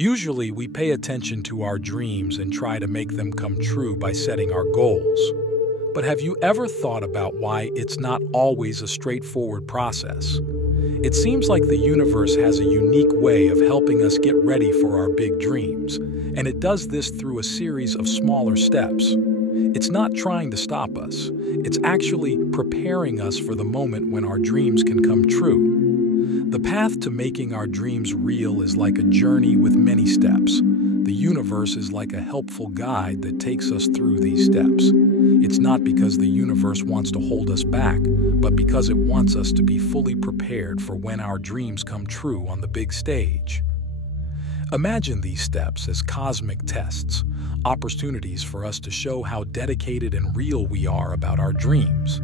Usually, we pay attention to our dreams and try to make them come true by setting our goals. But have you ever thought about why it's not always a straightforward process? It seems like the universe has a unique way of helping us get ready for our big dreams, and it does this through a series of smaller steps. It's not trying to stop us, it's actually preparing us for the moment when our dreams can come true. The path to making our dreams real is like a journey with many steps. The universe is like a helpful guide that takes us through these steps. It's not because the universe wants to hold us back, but because it wants us to be fully prepared for when our dreams come true on the big stage. Imagine these steps as cosmic tests, opportunities for us to show how dedicated and real we are about our dreams.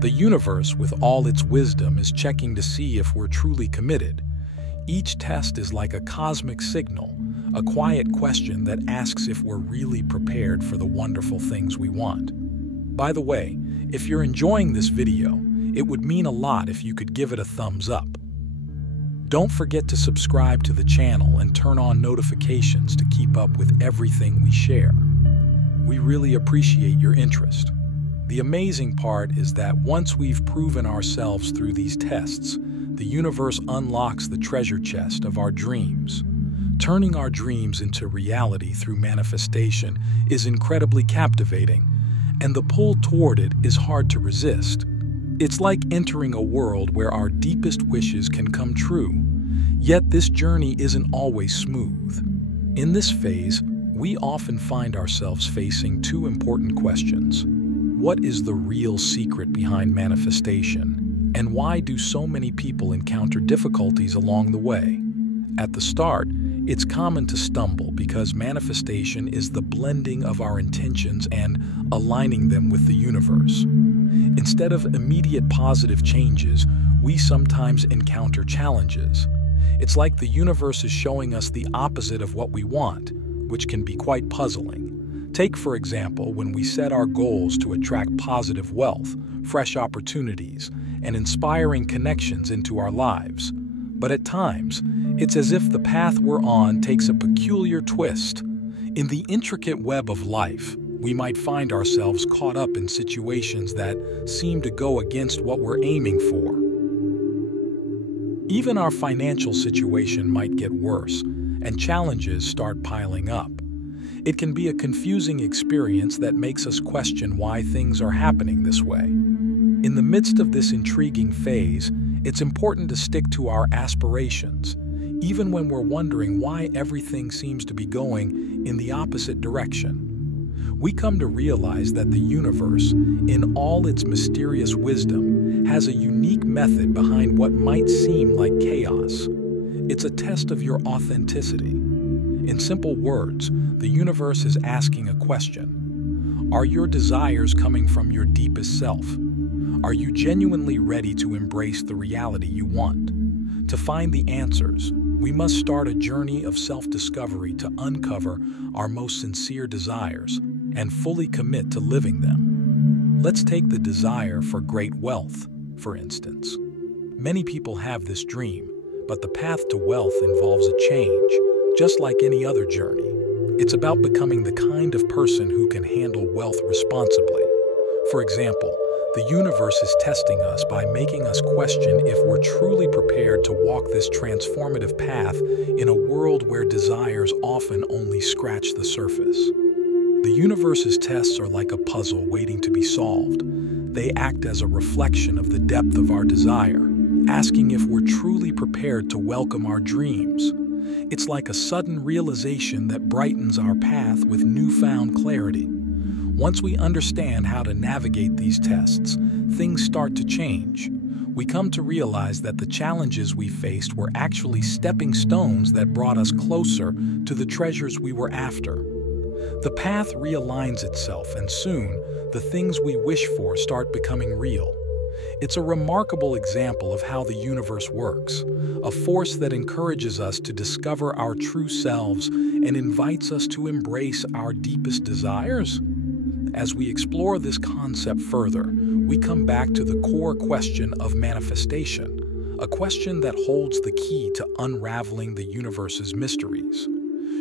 The universe, with all its wisdom, is checking to see if we're truly committed. Each test is like a cosmic signal, a quiet question that asks if we're really prepared for the wonderful things we want. By the way, if you're enjoying this video, it would mean a lot if you could give it a thumbs up. Don't forget to subscribe to the channel and turn on notifications to keep up with everything we share. We really appreciate your interest. The amazing part is that once we've proven ourselves through these tests, the universe unlocks the treasure chest of our dreams. Turning our dreams into reality through manifestation is incredibly captivating, and the pull toward it is hard to resist. It's like entering a world where our deepest wishes can come true. Yet this journey isn't always smooth. In this phase, we often find ourselves facing two important questions. What is the real secret behind manifestation? And why do so many people encounter difficulties along the way? At the start, it's common to stumble because manifestation is the blending of our intentions and aligning them with the universe. Instead of immediate positive changes, we sometimes encounter challenges. It's like the universe is showing us the opposite of what we want, which can be quite puzzling. Take, for example, when we set our goals to attract positive wealth, fresh opportunities, and inspiring connections into our lives. But at times, it's as if the path we're on takes a peculiar twist. In the intricate web of life, we might find ourselves caught up in situations that seem to go against what we're aiming for. Even our financial situation might get worse, and challenges start piling up. It can be a confusing experience that makes us question why things are happening this way. In the midst of this intriguing phase, it's important to stick to our aspirations, even when we're wondering why everything seems to be going in the opposite direction. We come to realize that the universe, in all its mysterious wisdom, has a unique method behind what might seem like chaos. It's a test of your authenticity. In simple words, the universe is asking a question. Are your desires coming from your deepest self? Are you genuinely ready to embrace the reality you want? To find the answers, we must start a journey of self-discovery to uncover our most sincere desires and fully commit to living them. Let's take the desire for great wealth, for instance. Many people have this dream, but the path to wealth involves a change, just like any other journey. It's about becoming the kind of person who can handle wealth responsibly. For example, the universe is testing us by making us question if we're truly prepared to walk this transformative path in a world where desires often only scratch the surface. The universe's tests are like a puzzle waiting to be solved. They act as a reflection of the depth of our desire, asking if we're truly prepared to welcome our dreams. It's like a sudden realization that brightens our path with newfound clarity. Once we understand how to navigate these tests, things start to change. We come to realize that the challenges we faced were actually stepping stones that brought us closer to the treasures we were after. The path realigns itself, and soon, the things we wish for start becoming real. It's a remarkable example of how the universe works, a force that encourages us to discover our true selves and invites us to embrace our deepest desires. As we explore this concept further, we come back to the core question of manifestation, a question that holds the key to unraveling the universe's mysteries.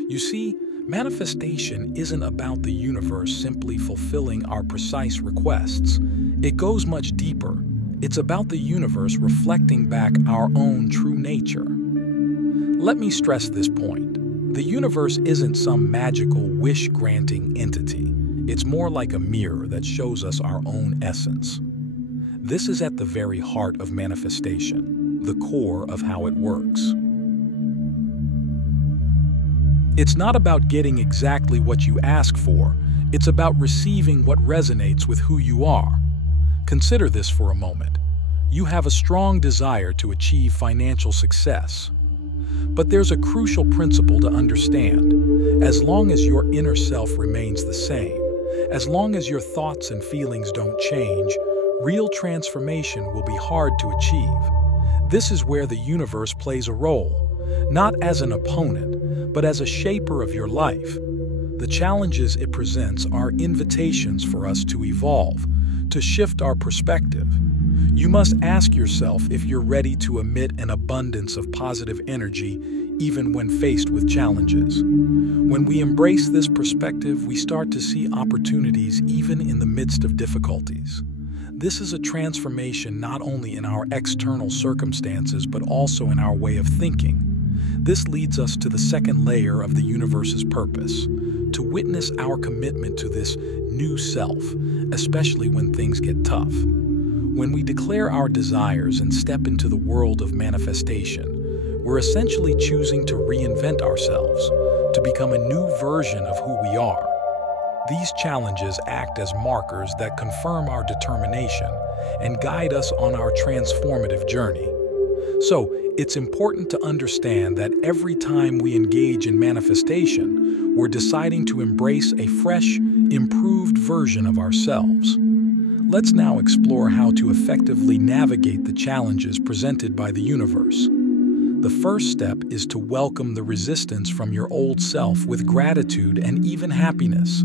You see, manifestation isn't about the universe simply fulfilling our precise requests. It goes much deeper. It's about the universe reflecting back our own true nature. Let me stress this point. The universe isn't some magical wish-granting entity. It's more like a mirror that shows us our own essence. This is at the very heart of manifestation, the core of how it works. It's not about getting exactly what you ask for. It's about receiving what resonates with who you are. Consider this for a moment. You have a strong desire to achieve financial success. But there's a crucial principle to understand. As long as your inner self remains the same, as long as your thoughts and feelings don't change, real transformation will be hard to achieve. This is where the universe plays a role, not as an opponent, but as a shaper of your life. The challenges it presents are invitations for us to evolve, to shift our perspective. You must ask yourself if you're ready to emit an abundance of positive energy even when faced with challenges. When we embrace this perspective, we start to see opportunities even in the midst of difficulties. This is a transformation not only in our external circumstances but also in our way of thinking. This leads us to the second layer of the universe's purpose, to witness our commitment to this new self, especially when things get tough. When we declare our desires and step into the world of manifestation, we're essentially choosing to reinvent ourselves, to become a new version of who we are. These challenges act as markers that confirm our determination and guide us on our transformative journey. So, it's important to understand that every time we engage in manifestation, we're deciding to embrace a fresh, improved version of ourselves. Let's now explore how to effectively navigate the challenges presented by the universe. The first step is to welcome the resistance from your old self with gratitude and even happiness.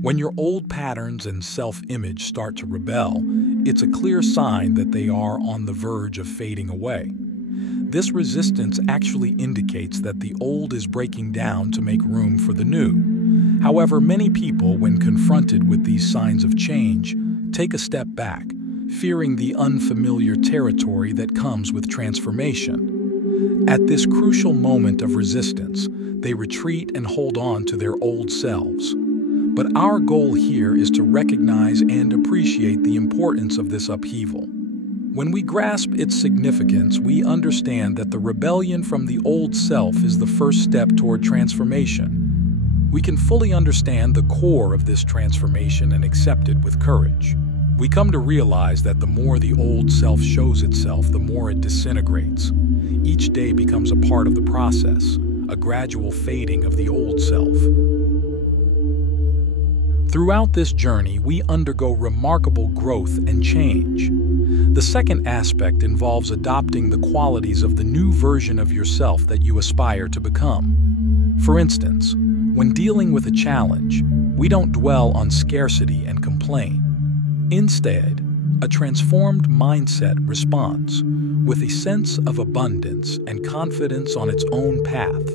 When your old patterns and self-image start to rebel, it's a clear sign that they are on the verge of fading away. This resistance actually indicates that the old is breaking down to make room for the new. However, many people, when confronted with these signs of change, take a step back, fearing the unfamiliar territory that comes with transformation. At this crucial moment of resistance, they retreat and hold on to their old selves. But our goal here is to recognize and appreciate the importance of this upheaval. When we grasp its significance, we understand that the rebellion from the old self is the first step toward transformation. We can fully understand the core of this transformation and accept it with courage. We come to realize that the more the old self shows itself, the more it disintegrates. Each day becomes a part of the process, a gradual fading of the old self. Throughout this journey, we undergo remarkable growth and change. The second aspect involves adopting the qualities of the new version of yourself that you aspire to become. For instance, when dealing with a challenge, we don't dwell on scarcity and complain. Instead, a transformed mindset responds with a sense of abundance and confidence on its own path.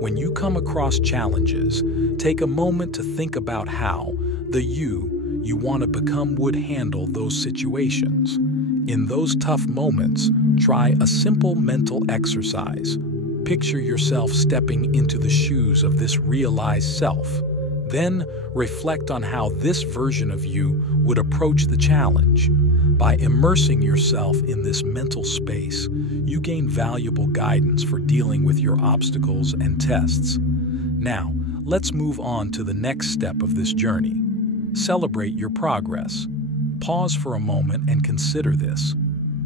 When you come across challenges, take a moment to think about how the you want to become would handle those situations. In those tough moments, try a simple mental exercise. Picture yourself stepping into the shoes of this realized self. Then reflect on how this version of you would approach the challenge. By immersing yourself in this mental space, you gain valuable guidance for dealing with your obstacles and tests. Now, let's move on to the next step of this journey. Celebrate your progress. Pause for a moment and consider this.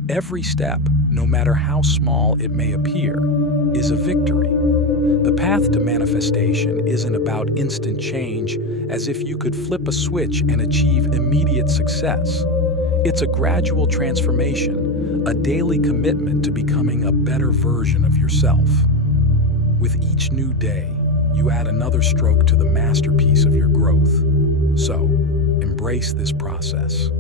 Every step, no matter how small it may appear, is a victory. The path to manifestation isn't about instant change, as if you could flip a switch and achieve immediate success. It's a gradual transformation, a daily commitment to becoming a better version of yourself. With each new day, you add another stroke to the masterpiece of your growth. So, embrace this process.